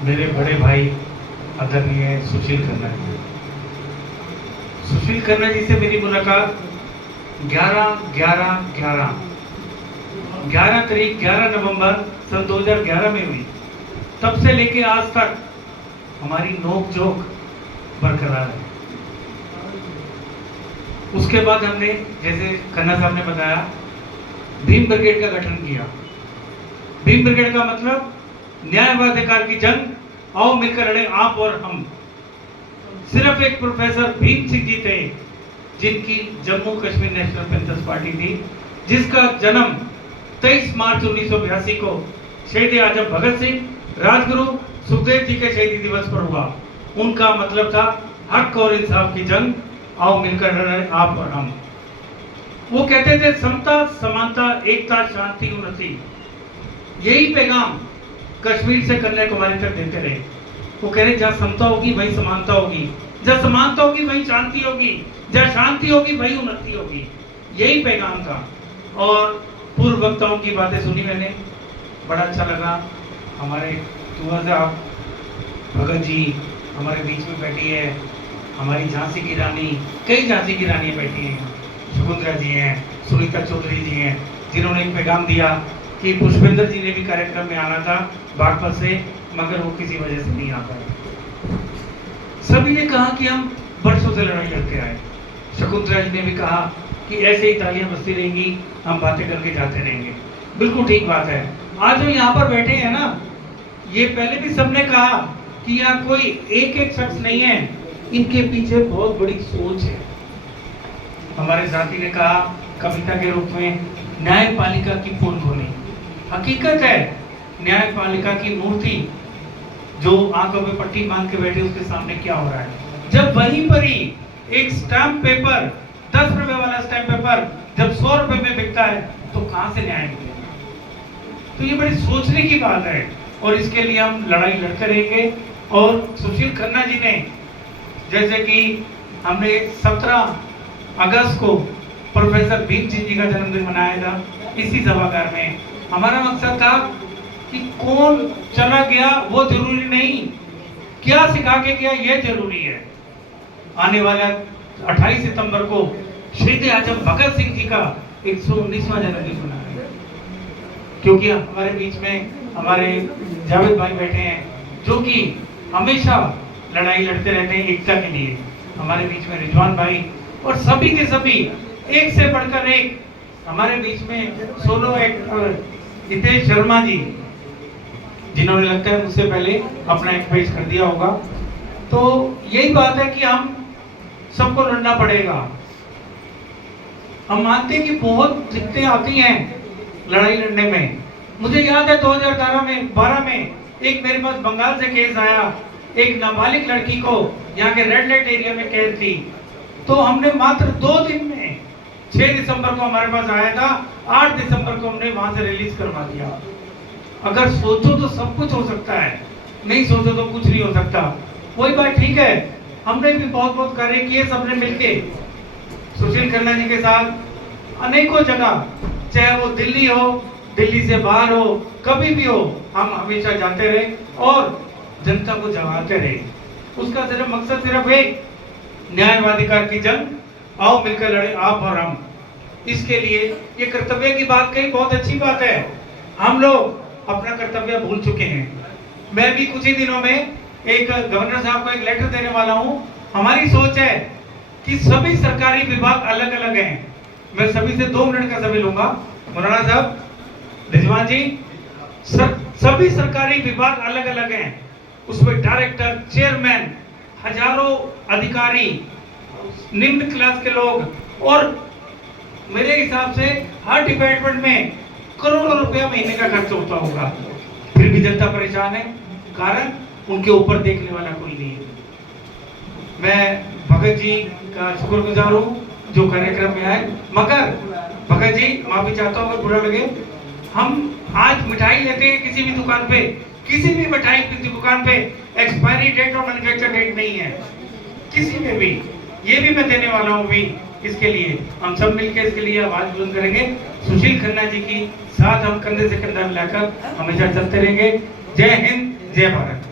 मेरे बड़े भाई आदरणीय सुशील खन्ना जी। सुशील खन्ना जी से मेरी मुलाकात 11 तारीख 11 नवंबर सन 2011 में हुई। तब से लेके आज तक हमारी नोक झोंक बरकरार है। उसके बाद हमने, जैसे खन्ना साहब ने बताया, भीम ब्रिगेड का गठन किया। भीम ब्रिगेड का मतलब न्याय व अधिकार की जंग, आओ मिलकर लड़े आप और हम। सिर्फ एक प्रोफेसर भीम सिंह जी थे जिनकी Jammu Kashmir national panthers party थी, जिसका जन्म 23 मार्च 1982 को शहीद आजम भगत सिंह, राजगुरु सुखदेव जी के शहीदी दिवस पर हुआ। उनका मतलब था हक और इंसाफ की जंग, आओ मिलकर लड़े आप और हम। वो कहते थे समता, समानता, एकता, शांति, उन्नति। यही पैगाम कश्मीर से कन्याकुमारी तक देते रहे। वो कह रहे जहाँ समता होगी वहीं समानता होगी, जहाँ समानता होगी वहीं शांति होगी, जहाँ शांति होगी वहीं उन्नति होगी। यही पैगाम था। और पूर्व वक्ताओं की बातें सुनी मैंने, बड़ा अच्छा लगा। हमारे भगत जी हमारे बीच में बैठी है, हमारी झांसी की रानी, कई झांसी की रानियां बैठी हैं, शकुंतला जी हैं, सुनीता चौधरी जी हैं, जिन्होंने एक पैगाम दिया कि पुष्पेंद्र जी ने भी कार्यक्रम में आना था बागपत से, मगर वो किसी वजह से नहीं आ पाए। सभी ने कहा कि हम बरसों से लड़ाई लड़ते आए। शकुंतला जी ने भी कहा कि ऐसे ही तालियां बजती रहेंगी, हम बातें करके जाते रहेंगे। बिल्कुल ठीक बात है। आज हम यहाँ पर बैठे हैं ना, ये पहले भी सबने कहा कि यहाँ कोई एक एक शख्स नहीं है, इनके पीछे बहुत बड़ी सोच है। हमारे साथी ने कहा कविता के रूप में, न्यायपालिका की पुन होनी। हकीकत है, न्यायपालिका की मूर्ति जो आंखों पे पट्टी बांध के बैठे, उसके सामने क्या हो रहा है। जब वहीं पर ही एक स्टैम्प पेपर, 10 रुपए वाला स्टैम्प पेपर जब 100 रुपए में बिकता है, तो कहां से न्याय मिलेगा। तो ये बड़ी सोचने की बात है, और इसके लिए हम लड़ाई लड़ते रहेंगे। और सुशील खन्ना जी ने, जैसे कि हमने 17 अगस्त को प्रोफेसर भीम सिंह जी का जन्मदिन मनाया था इसी सभागार में। हमारा मकसद था कि कौन चला गया वो जरूरी नहीं, क्या सिखा के गया ये जरूरी है। आने वाला 28 सितंबर को शहीद आजम भगत सिंह जी का 119वां जन्मदिन मनाया है। क्योंकि हमारे बीच में हमारे जावेद भाई बैठे हैं, जो कि हमेशा लड़ाई लड़ते रहते हैं एकता के लिए। हमारे बीच में रिजवान भाई, और सभी के सभी एक से बढ़कर एक। हमारे बीच में सोलो एक्टर हितेश शर्मा जी, जिन्होंने लगता है मुझसे पहले अपना एक पेश कर दिया होगा। तो यही बात है कि हम सबको लड़ना पड़ेगा। हम मानते हैं कि बहुत दिक्कतें आती हैं लड़ाई लड़ने में। मुझे याद है 2012 में एक मेरे पास बंगाल से केस आया, एक नाबालिग लड़की को यहाँ के रेड लाइट एरिया में कैद थी। तो हमने मात्र 2 दिन में, 6 दिसंबर को हमारे पास आया था, 8 दिसंबर को हमने वहां से रिलीज करवा दिया। अगर सोचो तो सब कुछ हो सकता है, नहीं सोचो तो कुछ नहीं हो सकता। वही बात ठीक है, हमने भी बहुत बहुत कार्य किए सबने मिलके, सुशील खन्ना जी के साथ अनेकों जगह, चाहे वो दिल्ली हो, दिल्ली से बाहर हो, कभी भी हो, हम हमेशा जाते रहे और जनता को जगाते रहे। उसका सिर्फ मकसद सिर्फ एक, न्याय व अधिकार की जंग, आओ मिलकर लड़े आप और हम। इसके लिए ये कर्तव्य की बात कही, बहुत अच्छी बात है। हम लोग अपना कर्तव्य भूल चुके हैं। मैं भी कुछ ही दिनों में एक गवर्नर साहब को एक लेटर देने वाला हूं। हमारी सोच है कि सभी सरकारी विभाग अलग अलग हैं। मैं सभी से 2 मिनट का समय लूंगा। मुराना साहब, रिजवान जी, सभी सरकारी विभाग अलग अलग हैं। उसमें डायरेक्टर, चेयरमैन, हजारों अधिकारी, निम्न क्लास के लोग, और मेरे हिसाब से हर डिपार्टमेंट में करोड़ों रुपया महीने का खर्च होता होगा। फिर भी जनता परेशान है, कारण उनके ऊपर देखने वाला कोई नहीं है। मैं भगत जी का शुक्रगुजार हूँ जो कार्यक्रम में आए, मगर भगत जी माफी चाहता हूँ अगर बुरा लगे। हम आज मिठाई लेते हैं किसी भी दुकान पे, किसी भी मिठाई की दुकान पे एक्सपायरी डेट और मैन्युफैक्चर डेट नहीं है, किसी में भी। ये भी मैं देने वाला हूँ भी। इसके लिए हम सब मिलकर इसके लिए आवाज बुलंद करेंगे। सुशील खन्ना जी की साथ हम कंधे से कंधा मिलाकर हमेशा चलते रहेंगे। जय हिंद, जय भारत।